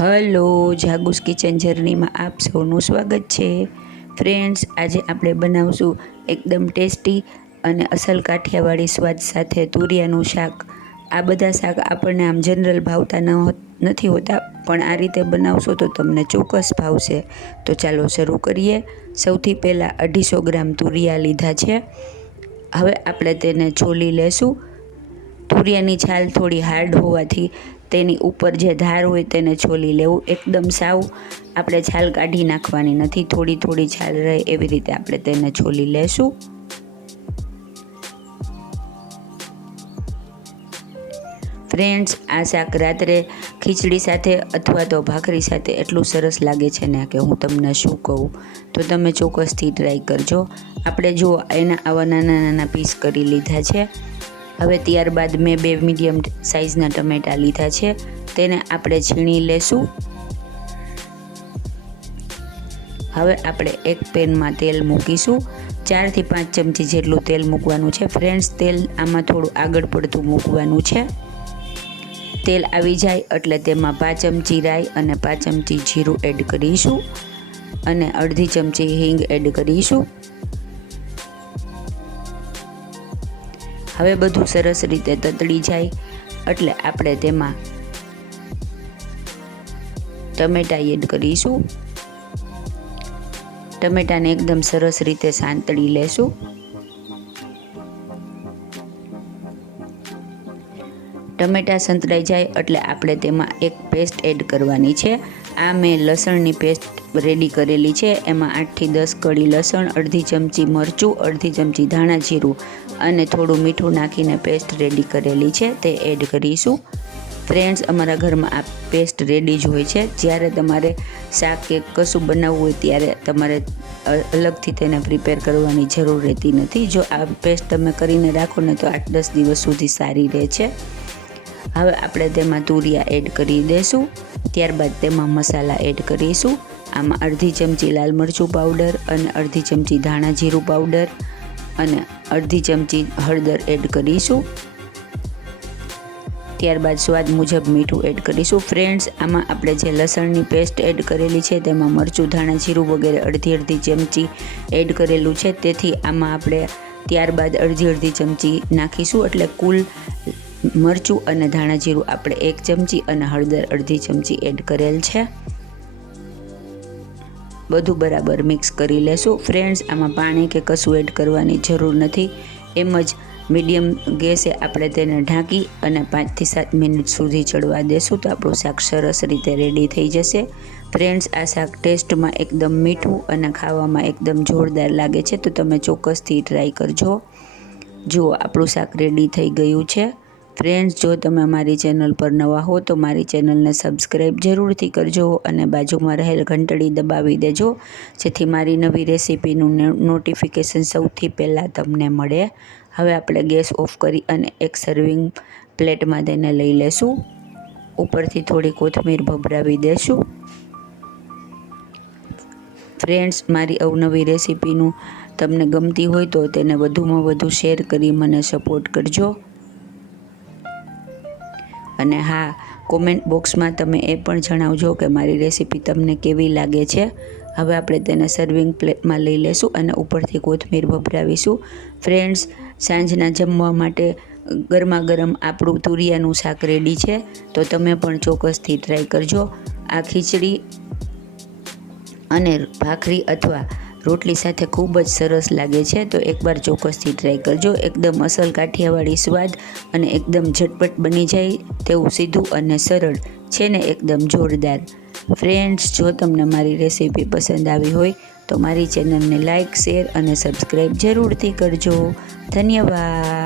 Hello, જાગુસ kitchen જર્નીમાં આપ સૌનું સ્વાગત છે. ફ્રેન્ડ્સ, આજે આપણે બનાવશું એકદમ ટેસ્ટી અને અસલ કાઠિયાવાડી સ્વાદ સાથે તુરિયાનું શાક. આ બધા શાક આપણને આમ જનરલ ભાવતા ન નથી હોતા, પણ આ રીતે બનાવશો તો તમને ચોક્કસ ભાવશે. તો ચાલો શરૂ કરીએ. સૌથી પહેલાં અઢીસો ગ્રામ તુરિયા લીધા છે. હવે આપણે તેને છોલી લેશું. તુરિયાની છાલ થોડી હાર્ડ હોવાથી તેની ઉપર જે ધાર હોય તેને છોલી લેવું. એકદમ સાવ આપણે છાલ કાઢી નાખવાની નથી. થોડી થોડી છાલ રહે એવી રીતે આપણે તેને છોલી લેશું. ફ્રેન્ડ્સ, આ શાક રાત્રે ખીચડી સાથે અથવા તો ભાખરી સાથે એટલું સરસ લાગે છે ને કે હું તમને શું કહું? તો તમે ચોક્કસથી ટ્રાય કરજો. આપણે જો એના આવા નાના નાના પીસ કરી લીધા છે. હવે ત્યારબાદ મેં બે મીડિયમ સાઇઝના ટમેટાં લીધા છે. તેને આપણે છીણી લેશું. હવે આપણે એક પેનમાં તેલ મૂકીશું. ચારથી પાંચ ચમચી જેટલું તેલ મૂકવાનું છે. ફ્રેન્ડ્સ, તેલ આમાં થોડું આગળ પડતું મૂકવાનું છે. તેલ આવી જાય એટલે તેમાં પાંચ ચમચી રાઈ અને પાંચ ચમચી જીરું એડ કરીશું. અને અડધી ચમચી હિંગ એડ કરીશું. હવે બધું સરસ રીતે તતડી જાય. એટલે આપણે તેમાં ટમેટા એડ કરીશું. ટમેટાને એકદમ સરસ રીતે સાંતળી લેશું. ટમેટા સંતળાઈ જાય એટલે આપણે તેમાં એક પેસ્ટ એડ કરવાની છે. આ મેં લસણની પેસ્ટ રેડી કરેલી છે. એમાં આઠથી દસ કળી લસણ, અડધી ચમચી મરચું, અડધી ચમચી ધાણા જીરું અને થોડું મીઠું નાખીને પેસ્ટ રેડી કરેલી છે. તે એડ કરીશું. ફ્રેન્ડ્સ, અમારા ઘરમાં આ પેસ્ટ રેડી જ હોય છે. જ્યારે તમારે શાક કે કશું બનાવવું હોય ત્યારે તમારે અલગથી તેને પ્રિપેર કરવાની જરૂર રહેતી નથી. જો આ પેસ્ટ તમે કરીને રાખો ને તો આઠ દસ દિવસ સુધી સારી રહે છે. હવે આપણે તેમાં તુરિયા એડ કરી દઈશું ત્યારબાદ તેમાં મસાલા એડ કરીશું. આમાં અડધી ચમચી લાલ મરચું પાવડર અને અડધી ચમચી ધાણા જીરું પાવડર અને અડધી ચમચી હળદર એડ કરીશું. ત્યારબાદ સ્વાદ મુજબ મીઠું એડ કરીશું. ફ્રેન્ડ્સ આમાં આપણે જે લસણની પેસ્ટ એડ કરેલી છે, તેમાં મરચું, ધાણા જીરું વગેરે અડધી અડધી ચમચી એડ કરેલું છે. તેથી આમાં આપણે ત્યારબાદ અડધી અડધી ચમચી નાખીશું. એટલે કુલ મરચું અને ધાણા જીરું આપણે એક ચમચી અને હળદર અડધી ચમચી એડ કરેલ છે. બધું બરાબર મિક્સ કરી લેશું. ફ્રેન્ડ્સ, આમાં પાણી કે કશું એડ કરવાની જરૂર નથી. એમ જ મીડિયમ ગેસે આપણે તેને ઢાંકી અને પાંચથી સાત મિનિટ સુધી ચડવા દેશું તો આપણું શાક સરસ રીતે રેડી થઈ જશે. ફ્રેન્ડ્સ, આ શાક ટેસ્ટમાં એકદમ મીઠું અને ખાવામાં એકદમ જોરદાર લાગે છે તો તમે ચોક્કસથી ટ્રાય કરજો. જુઓ, આપણું શાક રેડી થઈ ગયું છે. ફ્રેન્ડ્સ જો તમે મારી ચેનલ પર નવા હો, તો મારી ચેનલને સબસ્ક્રાઈબ જરૂરથી કરજો અને બાજુમાં રહેલ ઘંટડી દબાવી દેજો, જેથી મારી નવી રેસીપીનું નોટિફિકેશન સૌથી પહેલાં તમને મળે. હવે આપણે ગેસ ઓફ કરી અને એક સર્વિંગ પ્લેટમાં તેને લઈ લેશું. ઉપરથી થોડી કોથમીર ભભરાવી દેશું. ફ્રેન્ડ્સ મારી અવનવી રેસીપીનું તમને ગમતી હોય તો તેને વધુમાં વધુ શેર કરી મને સપોર્ટ કરજો. અને હા કોમેન્ટ બોક્સમાં તમે એ પણ જણાવજો કે મારી રેસીપી તમને કેવી લાગે છે. હવે આપણે તેને સર્વિંગ પ્લેટમાં લઈ લેશું અને ઉપરથી કોથમીર ભભરાવીશું ફ્રેન્ડ્સ સાંજના જમવા માટે ગરમા ગરમ આપણું તુરિયાનું શાક રેડી છે. તો તમે પણ ચોક્કસથી ટ્રાય કરજો. આ ખીચડી અને ભાખરી અથવા રોટલી સાથે ખૂબ જ સરસ લાગે છે, તો એકવાર ચોક્કસથી ટ્રાય કરજો. એકદમ અસલ કાઠિયાવાડી સ્વાદ અને એકદમ ઝટપટ બની જાય તેવું સીધું અને સરળ છે ને એકદમ જોરદાર. ફ્રેન્ડ્સ જો તમને મારી રેસીપી પસંદ આવી હોય, તો મારી ચેનલને લાઇક શેર અને સબસ્ક્રાઈબ જરૂરથી કરજો. ધન્યવાદ.